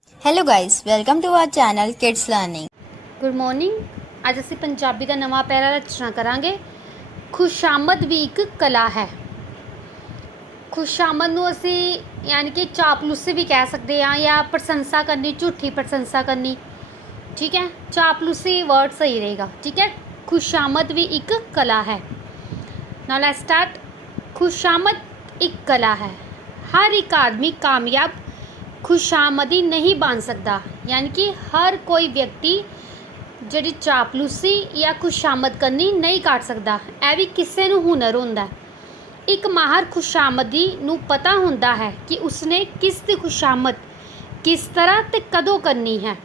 Hello guys, welcome to our channel Kids Learning. Good morning ਅੱਜ ਅਸੀਂ ਪੰਜਾਬੀ ਦਾ ਨਵਾਂ ਪੈਰਾ ਰਚਨਾ ਕਰਾਂਗੇ। ਖੁਸ਼ਾਮਦ ਵੀ ਇੱਕ ਕਲਾ ਹੈ। ਖੁਸ਼ਾਮਦ ਨੂੰ ਅਸੀਂ ਯਾਨੀ ਕਿ ਚਾਪਲੂਸੀ ਵੀ ਕਹਿ ਸਕਦੇ ਹਾਂ ਜਾਂ ਪ੍ਰਸ਼ੰਸਾ ਕਰਨੀ ਝੂਠੀ ਪ੍ਰਸ਼ੰਸਾ ਕਰਨੀ। ਠੀਕ ਹੈ? ਚਾਪਲੂਸੀ ਵਰਡ ਸਹੀ ਰਹੇਗਾ। ਠੀਕ ਹੈ? ਖੁਸ਼ਾਮਦ ਵੀ ਇੱਕ ਕਲਾ ਹੈ। ਨਾउ ਲੈਟਸ ਸਟਾਰਟ ਖੁਸ਼ਾਮਦ ਇੱਕ ਕਲਾ ਹੈ। ਹਰ ਇੱਕ ਆਦਮੀ ਕਾਮਯਾਬ ਖੁਸ਼ਾਮਦੀ ਨਹੀਂ ਬਣ ਸਕਦਾ। ਯਾਨੀ ਕਿ ਹਰ ਕੋਈ ਵਿਅਕਤੀ ਜਿਹੜੀ ਚਾਪਲੂਸੀ ਜਾਂ ਖੁਸ਼ਾਮਦ ਕਰਨੀ ਨਹੀਂ ਕਰ ਸਕਦਾ। ਇਹ ਵੀ ਕਿਸੇ ਨੂੰ ਹੁਨਰ ਹੁੰਦਾ ਇੱਕ ਮਾਹਰ ਖੁਸ਼ਾਮਦੀ ਨੂੰ ਪਤਾ ਹੁੰਦਾ ਹੈ ਕਿ ਉਸਨੇ ਕਿਸ ਦੀ ਖੁਸ਼ਾਮਦ ਕਿਸ ਤਰ੍ਹਾਂ ਤੇ ਕਦੋਂ ਕਰਨੀ ਹੈ।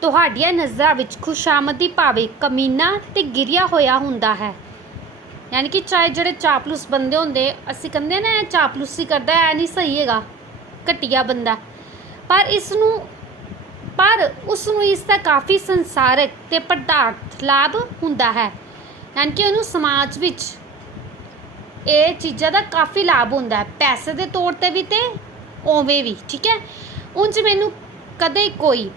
ਤੁਹਾਡੀਆਂ ਨਜ਼ਰਾਂ ਵਿੱਚ ਖੁਸ਼ਾਮਦੀ ਭਾਵੇਂ ਕਮੀਨਾ ਤੇ ਗਿਰਿਆ ਹੋਇਆ ਹੁੰਦਾ ਹੈ। ਯਾਨੀ ਕਿ ਚਾਹੇ ਜਿਹੜੇ ਚਾਪਲੂਸ ਬੰਦੇ ਹੁੰਦੇ, ਅਸੀਂ ਕਹਿੰਦੇ ਨਾ, ਇਹ ਚਾਪਲੂਸੀ ਕਰਦਾ ਐ ਨਹੀਂ ਸਹੀ ਹੈਗਾ। ਘਟੀਆ ਬੰਦਾ। ਪਰ ਇਸ ਨੂੰ ਪਰ ਉਸ ਨੂੰ ਇਸ ਦਾ ਕਾਫੀ ਸੰਸਾਰਕ ਤੇ ਪਦਾਰਥ ਲਾਭ ਹੁੰਦਾ ਹੈ। ਯਾਨੀ ਕਿ ਉਹਨੂੰ ਸਮਾਜ ਵਿੱਚ ਇਹ ਚੀਜ਼ਾਂ ਦਾ ਕਾਫੀ ਲਾਭ ਹੁੰਦਾ ਹੈ। ਪੈਸੇ ਦੇ ਤੌਰ ਤੇ ਵੀ ਤੇ ਉਵੇਂ ਵੀ, ਠੀਕ ਹੈ? ਉਂਝ ਮੈਨੂੰ ਕਦੇ ਕੋਈ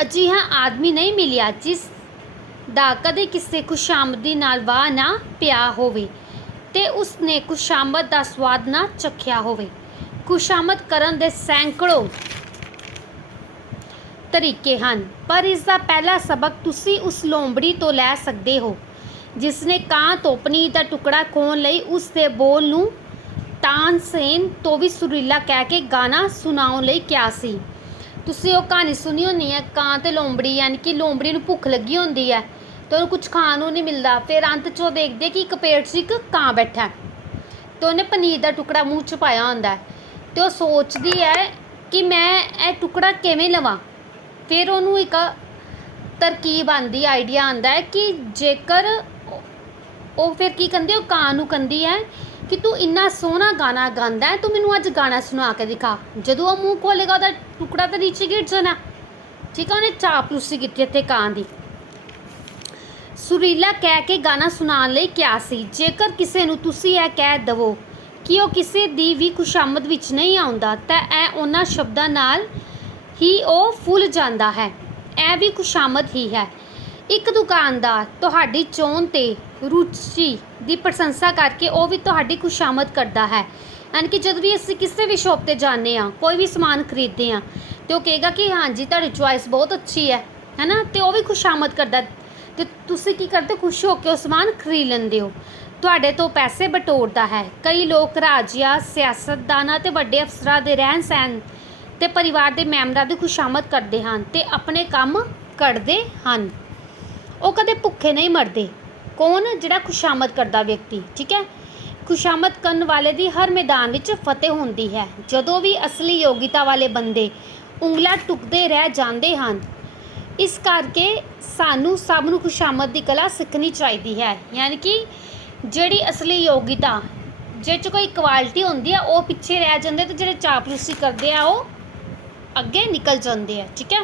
ਅਜਿਹਾ ਆਦਮੀ ਨਹੀਂ ਮਿਲਿਆ ਜਿਸ ਦਾ ਕਦੇ ਕਿਸੇ ਖੁਸ਼ਾਮਦੀ ਨਾਲ ਵਾਹ ਨਾ ਪਿਆ ਹੋਵੇ ਤੇ ਉਸਨੇ ਖੁਸ਼ਾਮਦ ਦਾ ਸਵਾਦ ਨਾ ਚੱਖਿਆ ਹੋਵੇ। ਖੁਸ਼ਾਮਦ ਕਰਨ ਦੇ ਸੈਂਕੜੋ ਤਰੀਕੇ ਹਨ। ਪਰ ਇਸ ਦਾ ਪਹਿਲਾ ਸਬਕ ਤੁਸੀਂ ਉਸ ਲੋਮੜੀ ਤੋਂ ਲੈ ਸਕਦੇ ਹੋ ਜਿਸ ਨੇ ਕਾਂ ਤੋਂ ਪਨੀਰ ਦਾ ਟੁਕੜਾ ਖੋਣ ਲਈ ਉਸ ਦੇ ਬੋਲ ਨੂੰ ਤਾਨਸੇਨ ਤੋਂ ਵੀ ਸੁਰੀਲਾ ਕਹਿ ਕੇ ਗਾਣਾ ਸੁਣਾਉਣ ਲਈ ਕਿਹਾ ਸੀ। ਤੁਸੀਂ ਉਹ ਕਹਾਣੀ ਸੁਣੀ ਹੋਣੀ ਹੈ, ਕਾਂ ਤੇ ਲੋਮੜੀ, ਯਾਨੀ ਕਿ ਲੋਂਬੜੀ ਨੂੰ ਭੁੱਖ ਲੱਗੀ ਹੁੰਦੀ ਹੈ, ਤੇ ਉਹਨੂੰ ਕੁਝ ਖਾਣ ਨੂੰ ਨਹੀਂ ਮਿਲਦਾ। ਫਿਰ ਅੰਤ 'ਚ ਉਹ ਦੇਖਦੇ ਕਿ ਇੱਕ ਪੇਟ 'ਚ ਇੱਕ ਕਾਂ ਬੈਠਾ ਹੈ, ਤੇ ਉਹਨੇ ਪਨੀਰ ਦਾ ਟੁਕੜਾ ਮੂੰਹ 'ਚ ਪਾਇਆ ਹੁੰਦਾ ਹੈ। ਤੇ ਉਹ ਸੋਚਦੀ ਹੈ ਕਿ ਮੈਂ ਇਹ ਟੁਕੜਾ ਕਿਵੇਂ ਲਵਾਂ। ਫਿਰ ਉਹਨੂੰ ਇੱਕ ਤਰਕੀਬ ਆਂਦੀ ਆਈਡੀਆ ਆਂਦਾ ਹੈ ਕਿ ਜੇਕਰ ਉਹ- ਫਿਰ ਕੀ ਕਹਿੰਦੀ ਉਹ ਕਾਂ ਨੂੰ ਕਹਿੰਦੀ ਹੈ ਕਿ ਤੂੰ ਇੰਨਾ ਸੋਹਣਾ ਗਾਣਾ ਗਾਉਂਦਾ ਹੈ, ਤੂੰ ਮੈਨੂੰ ਅੱਜ ਗਾਣਾ ਸੁਣਾ ਕੇ ਦਿਖਾ। ਜਦੋਂ ਉਹ ਮੂੰਹ ਖੋਲੇਗਾ, ਉਹਦਾ ਟੁਕੜਾ ਤਾਂ ਨੀਚੇ ਗਿਰ ਜਾਣਾ। ਠੀਕ ਹੈ, ਉਹਨੇ ਚਾਪਲੂਸੀ ਕੀਤੀ ਇੱਥੇ ਕਾਂ ਦੀ। ਸੁਰੀਲਾ ਕਹਿ ਕੇ ਗਾਣਾ ਸੁਣਾਉਣ ਲਈ ਕਿਹਾ ਸੀ, ਜੇਕਰ ਕਿਸੇ ਨੂੰ ਤੁਸੀਂ ਇਹ ਕਹਿ ਦਵੋ ਕਿ ਉਹ ਕਿਸੇ ਦੀ ਵੀ ਖੁਸ਼ਾਮਦ ਵਿੱਚ ਨਹੀਂ ਆਉਂਦਾ, ਤਾਂ ਇਹ ਉਹਨਾਂ ਸ਼ਬਦਾਂ ਨਾਲ ਹੀ ਉਹ ਫੁੱਲ ਜਾਂਦਾ ਹੈ। ਇਹ ਵੀ ਖੁਸ਼ਾਮਦ ਹੀ ਹੈ। ਇੱਕ ਦੁਕਾਨਦਾਰ ਤੁਹਾਡੀ ਚੋਣ ਤੇ ਰੁਚੀ ਦੀ ਪ੍ਰਸ਼ੰਸਾ ਕਰਕੇ ਉਹ ਵੀ ਤੁਹਾਡੀ ਖੁਸ਼ਾਮਦ ਕਰਦਾ ਹੈ। ਯਾਨੀ ਕਿ ਜਦ ਵੀ ਅਸੀਂ ਕਿਸੇ ਵੀ ਸ਼ੌਪ ਤੇ ਜਾਂਦੇ ਆ ਕੋਈ ਵੀ ਸਮਾਨ ਖਰੀਦਦੇ ਆ ਤੇ ਉਹ ਕਹੇਗਾ ਕਿ ਹਾਂਜੀ, ਤੁਹਾਡੀ ਚੁਆਇਸ ਬਹੁਤ ਅੱਛੀ ਹੈ ਹੈਨਾ ਤੇ ਉਹ ਵੀ ਖੁਸ਼ਾਮਦ ਕਰਦਾ ਤੇ ਤੁਸੀਂ ਕੀ ਕਰਦੇ ਖੁਸ਼ ਹੋ ਕੇ ਉਹ ਸਮਾਨ ਖਰੀਦ ਲੈਂਦੇ ਹੋ। ਤੁਹਾਡੇ ਤੋਂ ਪੈਸੇ ਬਟੋਰਦਾ ਹੈ। ਕਈ ਲੋਕ ਰਾਜਿਆਂ, ਸਿਆਸਤਦਾਨਾਂ ਤੇ ਵੱਡੇ ਅਫਸਰਾਂ ਦੇ ਰਹਿਣ ਸਹਿਣ ਤੇ ਪਰਿਵਾਰ ਦੇ ਮੈਂਬਰਾਂ ਦੀ ਖੁਸ਼ਾਮਦ ਕਰਦੇ ਹਨ ਤੇ ਆਪਣੇ ਕੰਮ ਕਰਦੇ ਹਨ। ਉਹ ਕਦੇ ਭੁੱਖੇ ਨਹੀਂ ਮਰਦੇ। ਕੌਣ ਜਿਹੜਾ ਖੁਸ਼ਾਮਦ ਕਰਦਾ ਵਿਅਕਤੀ? ਠੀਕ ਹੈ? ਖੁਸ਼ਾਮਦ ਕਰਨ ਵਾਲੇ ਦੀ ਹਰ ਮੈਦਾਨ ਵਿੱਚ ਫਤਿਹ ਹੁੰਦੀ ਹੈ। ਜਦੋਂ ਵੀ ਅਸਲੀ ਯੋਗਿਤਾ ਵਾਲੇ ਬੰਦੇ ਉਂਗਲਾ ਟੁਕਦੇ ਰਹਿ ਜਾਂਦੇ ਹਨ, ਇਸ ਕਰਕੇ ਸਾਨੂੰ ਸਭ ਨੂੰ ਖੁਸ਼ਾਮਦ ਦੀ ਕਲਾ ਸਿੱਖਣੀ ਚਾਹੀਦੀ ਹੈ। ਯਾਨੀ ਕਿ ਜਿਹੜੀ ਅਸਲੀ ਯੋਗਿਤਾ, ਜਿਹਦੇ 'ਚ ਕੋਈ ਕੁਆਲਿਟੀ ਹੁੰਦੀ ਆ, ਉਹ ਪਿੱਛੇ ਰਹਿ ਜਾਂਦੇ ਤੇ ਜਿਹੜੇ ਚਾਪਲੂਸੀ ਕਰਦੇ ਆ, ਉਹ ਅੱਗੇ ਨਿਕਲ ਜਾਂਦੇ ਆ, ਠੀਕ ਹੈ